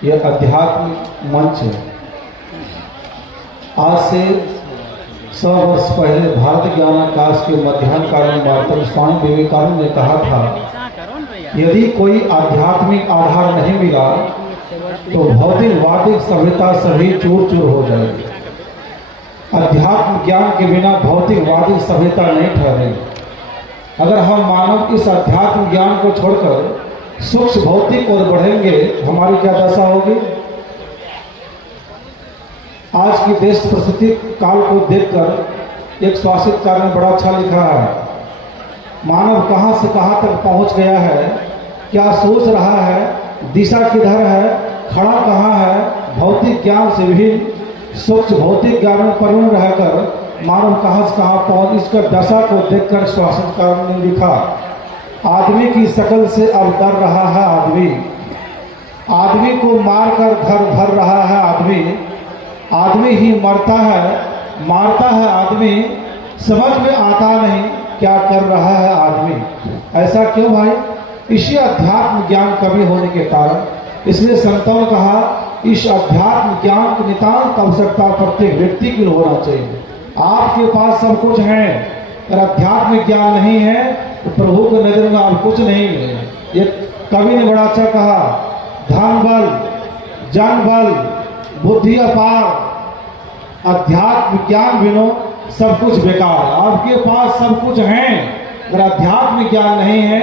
यह अध्यात्म मंच है। आज से 100 वर्ष पहले भारत ज्ञान आकाश के मध्यान्हकालीन वार्ता स्वामी विवेकानंद ने कहा था, यदि कोई आध्यात्मिक आधार नहीं मिला तो भौतिकवादिक सभ्यता सभी चूर चूर हो जाएगी। अध्यात्म ज्ञान के बिना भौतिकवादी सभ्यता नहीं ठहरेगी। अगर हम मानव इस अध्यात्म ज्ञान को छोड़कर सूक्ष्म भौतिक और बढ़ेंगे, हमारी क्या दशा होगी? आज की देश परिस्थिति काल को देखकर एक शासितकार ने बड़ा अच्छा लिखा है, मानव कहां से कहां तक पहुंच गया है, क्या सोच रहा है, दिशा किधर है, खड़ा कहां है। भौतिक ज्ञान से भी सूक्ष्म भौतिक ज्ञान में परिपूर्ण रहकर मानव कहां से कहां पहुंच, इसका दशा को देखकर शासितकार ने लिखा, आदमी की शकल से अब डर रहा है आदमी को मारकर घर भर रहा है आदमी ही मरता है आदमी, समझ में आता नहीं क्या कर रहा है आदमी। ऐसा क्यों भाई? इसी अध्यात्म ज्ञान कमी होने के कारण। इसलिए संतों ने कहा, इस अध्यात्म ज्ञान की नितांत आवश्यकता प्रत्येक व्यक्ति की होना चाहिए। आपके पास सब कुछ है, अगर अध्यात्म ज्ञान नहीं है तो प्रभु की नजर में आप कुछ नहीं है। ये कवि ने बड़ा अच्छा कहा, धन बल, जन बल, बुद्धि अपार, अध्यात्म ज्ञान बिनो सब कुछ बेकार। आपके पास सब कुछ है, अगर अध्यात्म ज्ञान नहीं है,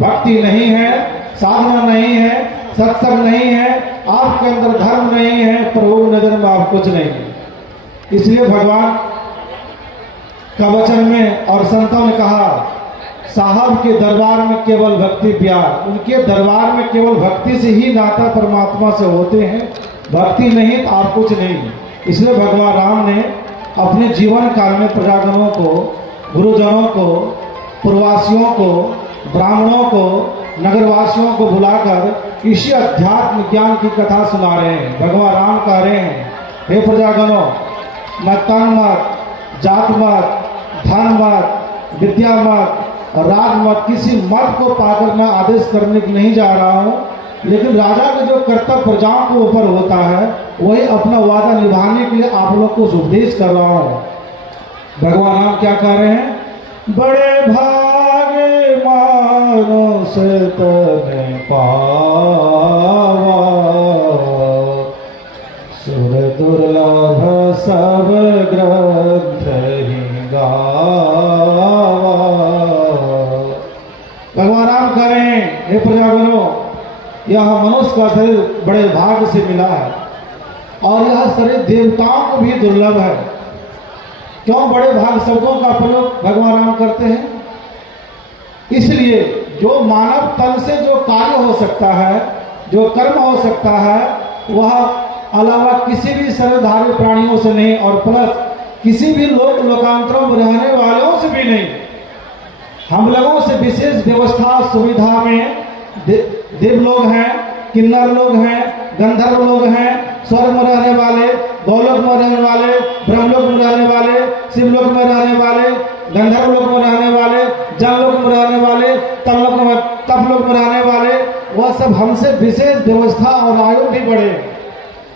भक्ति नहीं है, साधना नहीं है, सत्संग नहीं है, आपके अंदर धर्म नहीं है, प्रभु नजर में आप कुछ नहीं है। इसलिए भगवान का वचन में और संतों ने कहा, साहब के दरबार में केवल भक्ति प्यार, उनके दरबार में केवल भक्ति से ही नाता परमात्मा से होते हैं, भक्ति नहीं तो आप कुछ नहीं। इसलिए भगवान राम ने अपने जीवन काल में प्रजाजनों को, गुरुजनों को, प्रवासियों को, ब्राह्मणों को, नगरवासियों को बुलाकर इसी अध्यात्म ज्ञान की कथा सुना रहे हैं। भगवान राम कह रहे हैं, हे प्रजागणों, मैं तन मत, जात मत, धन मत, विद्या मत, राज मत, किसी मत को पाकर मैं आदेश करने की नहीं जा रहा हूँ, लेकिन राजा का जो कर्तव्य प्रजाओं के ऊपर होता है वही अपना वादा निभाने के लिए आप लोग को उपदेश कर रहा हूँ। भगवान राम क्या कह रहे हैं? बड़े भागे मानुष तने पावा, सुर दुर्लभ सब ग्रंथ ही गावा। भगवान राम कह रहे हैं, हे प्रजागणों, यह मनुष्य का शरीर बड़े भाग्य से मिला है और यह शरीर देवताओं को भी दुर्लभ है। क्यों बड़े भाग शब्दों का प्रयोग भगवान राम करते हैं? इसलिए जो मानव तन से जो कार्य हो सकता है, जो कर्म हो सकता है, वह अलावा किसी भी शरीरधारी प्राणियों से नहीं, और प्लस किसी भी लोकांतरों में रहने वालों से भी नहीं। हम लोगों से विशेष व्यवस्था सुविधा में देव लोग हैं, किन्नर लोग हैं, गंधर्व लोग हैं, स्वर्ग में रहने वाले, गौलोक में रहने वाले, ब्रह्मलोक में रहने वाले, शिवलोक में रहने वाले, गंधर्व लोक में रहने वाले, जनलोक में रहने वाले, तपलोक में रहने वाले, वह सब हमसे विशेष व्यवस्था और आयु भी बढ़े।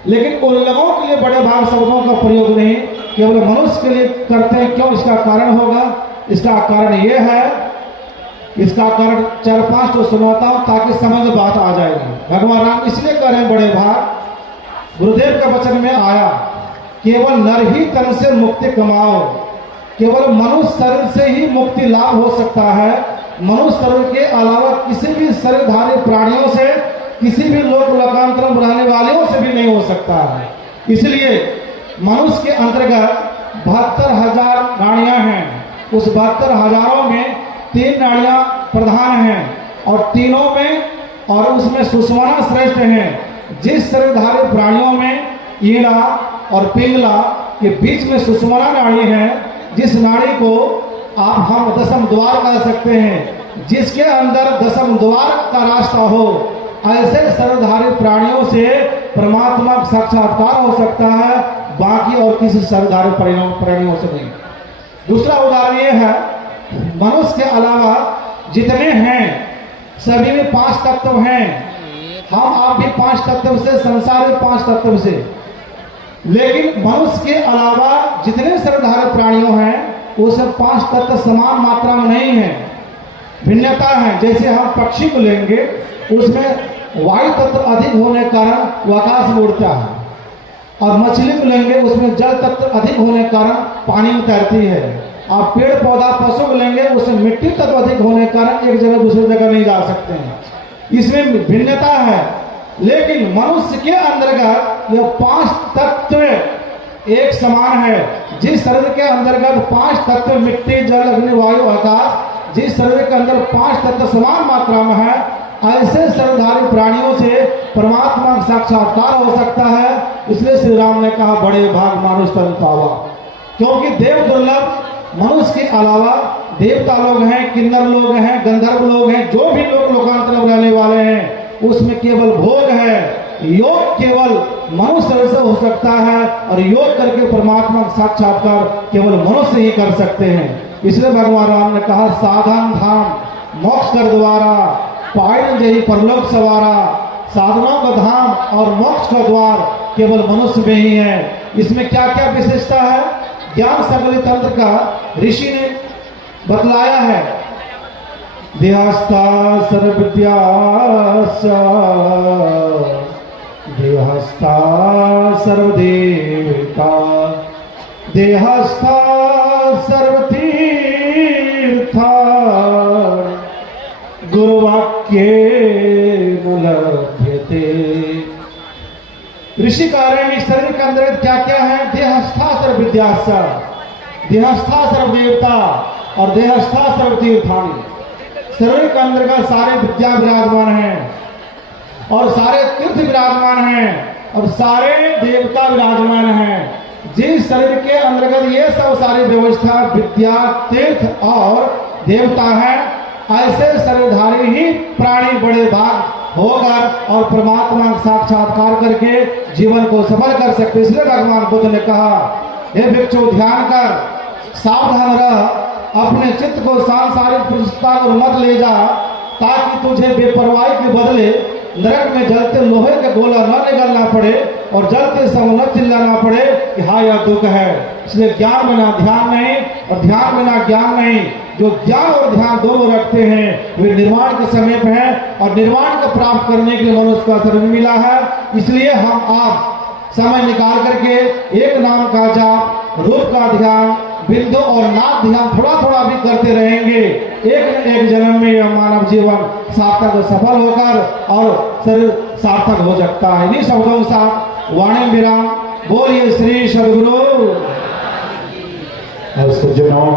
लेकिन उन लोगों के लिए बड़े भाग शब्दों का प्रयोग नहीं, केवल मनुष्य के लिए करते हैं। क्यों? इसका कारण होगा। इसका कारण यह है, इसका कारण 4-5 तो सुनाता हूं ताकि समझ में बात आ जाएगी। भगवान राम इसलिए कह रहे हैं, बड़े भाग गुरुदेव का वचन में आया, केवल नर ही तन से मुक्ति कमाओ, केवल मनुष्य शरीर से ही मुक्ति लाभ हो सकता है। मनुष्य शरीर के अलावा किसी भी शरीरधारी प्राणियों से, किसी भी लोकांतर में रहने वालों से भी नहीं हो सकता है। इसलिए मनुष्य के अंतर्गत 72,000 नाड़ियां हैं। उस 72,000 में 3 नाड़ियां प्रधान हैं और तीनों में, और उसमें सुषुम्ना श्रेष्ठ हैं। जिस शरीरधारी प्राणियों में ईड़ा और पिंगला के बीच में सुषुम्ना नाड़ी है, जिस नाड़ी को हम दशम द्वार कह सकते हैं, जिसके अंदर दशम द्वार का रास्ता हो, ऐसे शरीरधारी प्राणियों से परमात्मा का साक्षात्कार हो सकता है, बाकी और किसी शरीरधारी प्राणियों से नहीं। दूसरा उदाहरण यह है, मनुष्य के अलावा जितने हैं सभी में 5 तत्व हैं। हम आप भी 5 तत्व से, संसार में 5 तत्व से, लेकिन मनुष्य के अलावा जितने सर्वधारी प्राणियों हैं वो सब 5 तत्व समान मात्रा में नहीं है, भिन्नता है। जैसे हम पक्षी को लेंगे, उसमें वायु तत्व अधिक होने के कारण वो आकाश में उड़ता है, और मछली को लेंगे उसमें जल तत्व अधिक होने के कारण पानी में तैरती है। आप पेड़ पौधा पशु को लेंगे, उसमें मिट्टी तत्व अधिक होने के कारण एक जगह दूसरी जगह नहीं जा सकते हैं, इसमें भिन्नता है। लेकिन मनुष्य के अंतर्गत यह 5 तत्व एक समान है। जिस शरीर के अंतर्गत 5 तत्व मिट्टी जल अग्नि वायु आकाश, जिस शरीर के अंदर 5 तत्व समान मात्रा में है, ऐसे सर्वधारी प्राणियों से परमात्मा का साक्षात्कार हो सकता है। इसलिए श्री राम ने कहा बड़े भाग मानुष तन पावा, क्योंकि देव दुर्लभ, मनुष्य के अलावा देवता लोग हैं, किन्नर लोग हैं, गंधर्व लोग हैं, जो भी लोग लोकांतर में रहने वाले हैं, उसमें केवल भोग है। योग केवल मनुष्य से हो सकता है, और योग करके परमात्मा का साक्षात्कार केवल मनुष्य ही कर सकते हैं। इसलिए भगवान राम ने कहा साधन धाम मोक्ष कर द्वारा, पायन जही परलोक सवारा। साधनों का धाम और मोक्ष का द्वार केवल मनुष्य में ही है। इसमें क्या क्या विशेषता है, ज्ञान सगली तंत्र का ऋषि ने बतलाया है। देहस्था सर्वविद्यास, देहस्था सर्वदेवता, देहस्था सर्वतीर्था, गुरुवाक्ये न लभ्यते। ऋषि कह रहे हैं इस शरीर के अंदर क्या क्या है। देहस्था सर्वविद्यास, देहस्था सर्वदेवता और देहस्था सर्वतीर्थानि। शरीर के अंदर का सारे विद्या विराजमान हैं, और सारे तीर्थ विराजमान हैं, और सारे देवता विराजमान हैं। जिस शरीर के अंतर्गत ये सब सारी व्यवस्था विद्या तीर्थ और देवता है, ऐसे शरीरधारी ही प्राणी बड़े भाग होकर और परमात्मा का साक्षात्कार करके जीवन को सफल कर सकते। इसलिए भगवान बुद्ध ने कहा हे भिक्षु ध्यान कर, सावधान रह, अपने चित्त को सांसारिक पुरुषता और मत ले जा, ताकि तुझे बेपरवाही के बदले नरक में जलते लोहे का गोला न निगलना पड़े और जलते समय न चिल्लाना पड़े कि हाँ यह दुख है। इसलिए ज्ञान बिना ध्यान नहीं और ध्यान बिना ज्ञान नहीं। जो ज्ञान और ध्यान दोनों रखते हैं वे निर्वाण के समीप हैं, और निर्वाण को प्राप्त करने के लिए मनुष्य का शरीर मिला है। इसलिए हम आप समय निकाल करके एक नाम का जाप, रूप का ध्यान, बिंदु और नाम ध्यान थोड़ा थोड़ा भी करते रहेंगे, एक न एक जन्म में यह मानव जीवन सार्थक सफल होकर और शरीर सार्थक हो सकता है। इन्हीं शब्दों के साथ वाणी विराम। बोलिए श्री सद्गुरु। और सज्जनों,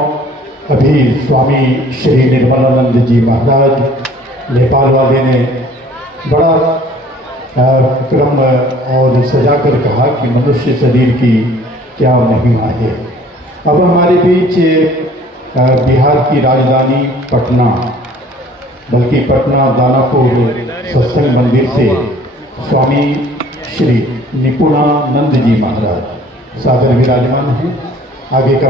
अभी स्वामी श्री निर्मलानंद जी महाराज नेपाल वाले ने बड़ा क्रम और सजाकर कहा कि मनुष्य शरीर की क्या महिमा है। अब हमारे बीच बिहार की राजधानी पटना, बल्कि पटना दानापुर सत्संग मंदिर से स्वामी श्री निपुणानंद जी महाराज सादर विराजमान हैं। आगे का